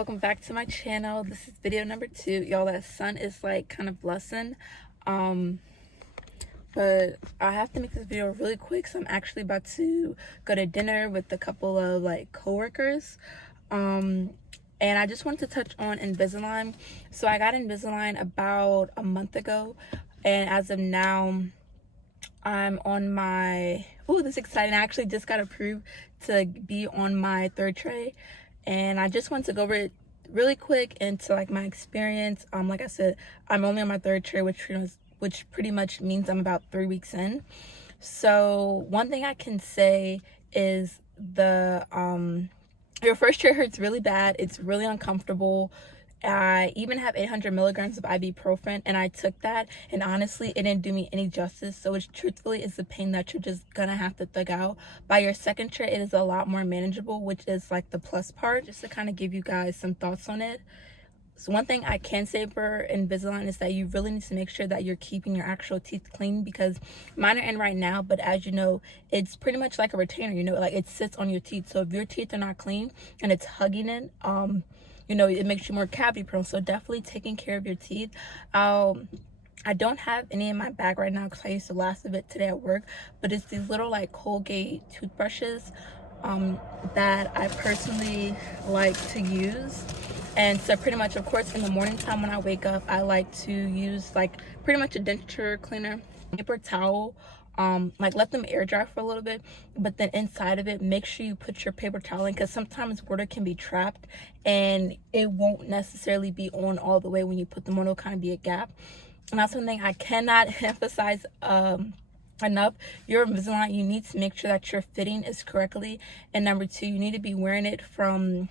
Welcome back to my channel. This is video number 2. Y'all, that sun is like kind of blessing. But I have to make this video really quick. So I'm actually about to go to dinner with a couple of like coworkers. And I just wanted to touch on Invisalign. So I got Invisalign about a month ago, and as of now I'm on my this is exciting. I actually just got approved to be on my third tray, and I just want to go over it really quick into like my experience. Like I said, I'm only on my third tray, which pretty much means I'm about 3 weeks in. So one thing I can say is the your first tray hurts really bad. It's really uncomfortable. I even have 800 milligrams of ibuprofen, and I took that, and honestly it didn't do me any justice. So it's truthfully is the pain that you're just gonna have to thug out. By your second tray, it is a lot more manageable, which is like the plus part. Just to kind of give you guys some thoughts on it. So one thing I can say for Invisalign is that you really need to make sure that you're keeping your actual teeth clean, because mine are in right now, but as you know, it's pretty much like a retainer, like it sits on your teeth. So if your teeth are not clean and it's hugging it, it makes you more cavity prone. So definitely taking care of your teeth. I don't have any in my bag right now because I used the last of it today at work, but it's these little like Colgate toothbrushes that I personally like to use. And so pretty much, of course, in the morning time when I wake up, I like to use like pretty much a denture cleaner, paper towel, like let them air dry for a little bit, but then inside of it, make sure you put your paper towel in, because sometimes water can be trapped and it won't necessarily be on all the way. When you put them on, it'll kind of be a gap. And that's something I cannot emphasize enough. Your Invisalign, you need to make sure that your fitting is correctly, and number 2, you need to be wearing it from,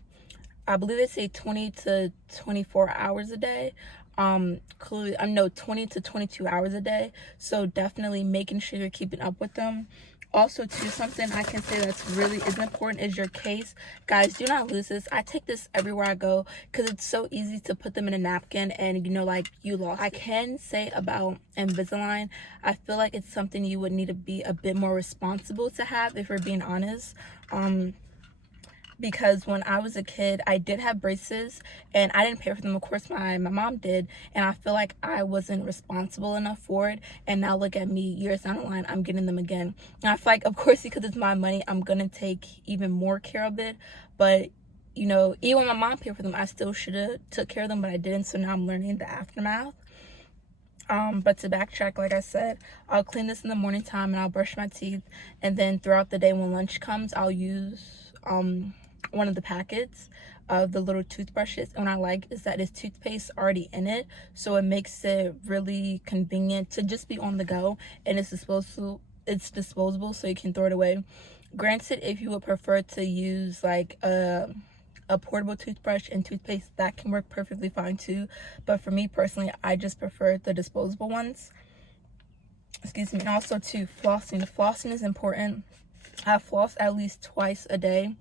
I believe they say 20 to 24 hours a day. 20 to 22 hours a day. So definitely making sure you're keeping up with them. Also too, something I can say that's really is important is your case. Guys, do not lose this. I take this everywhere I go because it's so easy to put them in a napkin and you lost. I can say about Invisalign, I feel like it's something you would need to be a bit more responsible to have, if we're being honest. Because when I was a kid, I did have braces and I didn't pay for them. Of course, my mom did, and I feel like I wasn't responsible enough for it. And now look at me, years down the line, I'm getting them again. And I feel like, of course, because it's my money, I'm gonna take even more care of it. But even when my mom paid for them, I still should have took care of them, but I didn't. So now I'm learning the aftermath. But to backtrack, like I said, I'll clean this in the morning time and I'll brush my teeth, and then throughout the day when lunch comes, I'll use one of the packets of the little toothbrushes. And what I like is that it's toothpaste already in it, so it makes it really convenient to just be on the go, and it's disposable, so you can throw it away. Granted, if you would prefer to use like a portable toothbrush and toothpaste, that can work perfectly fine too, but for me personally, I just prefer the disposable ones. Excuse me. And also too, flossing is important. I floss at least twice a day,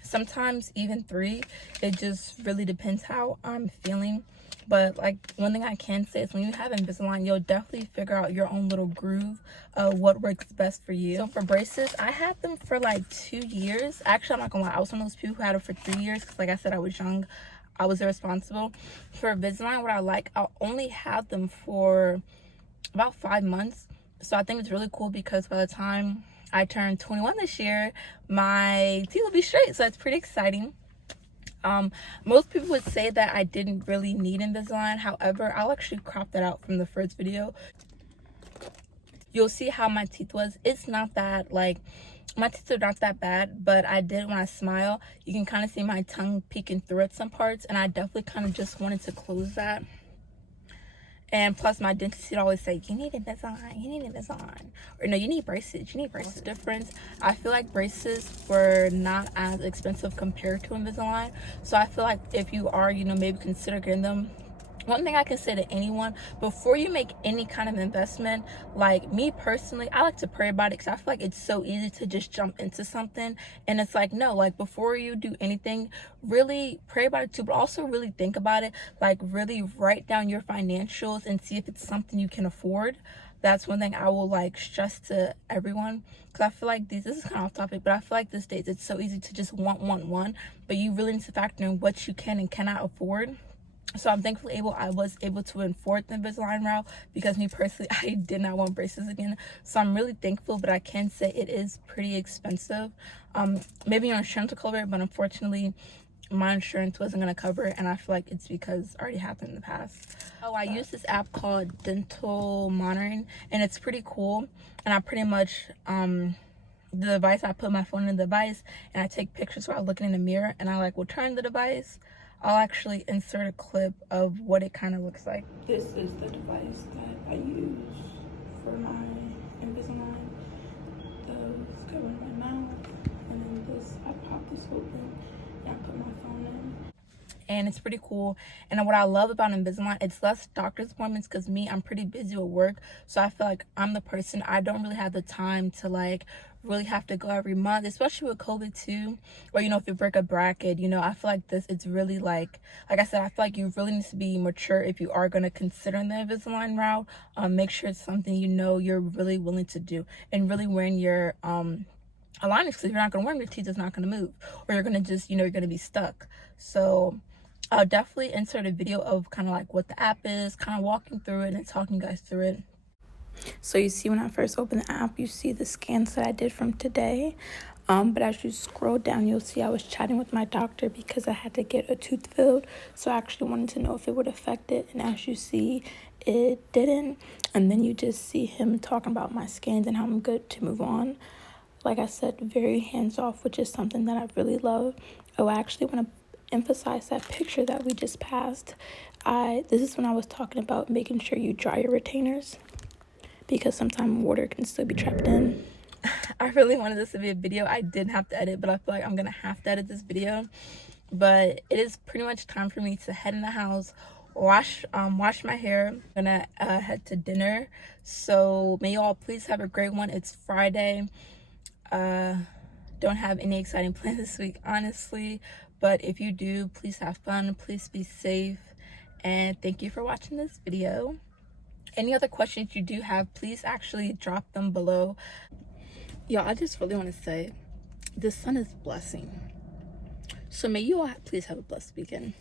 sometimes even 3. It just really depends how I'm feeling. But like, one thing I can say is when you have Invisalign, you'll definitely figure out your own little groove of what works best for you. So for braces, I had them for like 2 years. Actually, I'm not gonna lie, I was one of those people who had it for 3 years because, like I said, I was young, I was irresponsible. For Invisalign, what I like, I'll only have them for about 5 months. So I think it's really cool because by the time I turned 21 this year, my teeth will be straight, so that's pretty exciting. Most people would say that I didn't really need Invisalign. However, I'll actually crop that out from the first video. You'll see how my teeth was. It's not that, like, my teeth are not that bad, but I did, when I smile, you can kind of see my tongue peeking through at some parts, and I definitely kind of just wanted to close that. And plus, my dentist would always say, you need Invisalign, you need Invisalign. Or no, you need braces, you need braces. What's the difference? I feel like braces were not as expensive compared to Invisalign. So I feel like if you are, maybe consider getting them one thing I can say to anyone, before you make any kind of investment, like me personally, I like to pray about it because I feel like it's so easy to just jump into something. And it's like, no, like before you do anything, really pray about it too, but also really think about it. Like really write down your financials and see if it's something you can afford. That's one thing I will like stress to everyone, because I feel like this is kind of off topic, but I feel like these days it's so easy to just want, but you really need to factor in what you can and cannot afford. So I'm thankfully I was able to afford the Invisalign route, because me personally, I did not want braces again. So I'm really thankful, but I can say it is pretty expensive. Maybe your insurance will cover it, but unfortunately my insurance wasn't going to cover it, and I feel like it's because it already happened in the past. Oh, I use this app called Dental Monitoring, and it's pretty cool. And I pretty much the device, I put my phone in the device and I take pictures while looking in the mirror, and I like will turn the device. I'll actually insert a clip of what it kind of looks like. This is the device that I use for my Invisalign. Those go in my mouth, and then this, I pop this open and I put my phone in. And it's pretty cool. And what I love about Invisalign, it's less doctor's appointments, because me, I'm pretty busy with work, so I feel like I'm the person, I don't really have the time to like really have to go every month, especially with COVID too, or you know, if you break a bracket, you know, I feel like this, it's really like I said, I feel like you really need to be mature if you are going to consider the Invisalign route. Make sure it's something you know you're really willing to do, and really wearing your aligners, because if you're not going to wear them, your teeth is not going to move, or you're going to just, you know, you're going to be stuck. So I'll definitely insert a video of kind of like what the app is, kind of walking through it and talking you guys through it. So you see, when I first open the app, you see the scans that I did from today. But as you scroll down, you'll see I was chatting with my doctor because I had to get a tooth filled. So I actually wanted to know if it would affect it. And as you see, it didn't. And then you just see him talking about my scans and how I'm good to move on. Like I said, very hands-off, which is something that I really love. Oh, I actually want to emphasize that picture that we just passed. This is when I was talking about making sure you dry your retainers, because sometimes water can still be trapped in. I really wanted this to be a video. I didn't have to edit, but I feel like I'm gonna have to edit this video. But it is pretty much time for me to head in the house, wash my hair. I'm gonna head to dinner. So may you all please have a great one. It's Friday. Don't have any exciting plans this week, honestly, but if you do, please have fun, please be safe, and thank you for watching this video. Any other questions you do have, please actually drop them below. Y'all, I just really want to say the sun is blessing, so may you all please have a blessed weekend.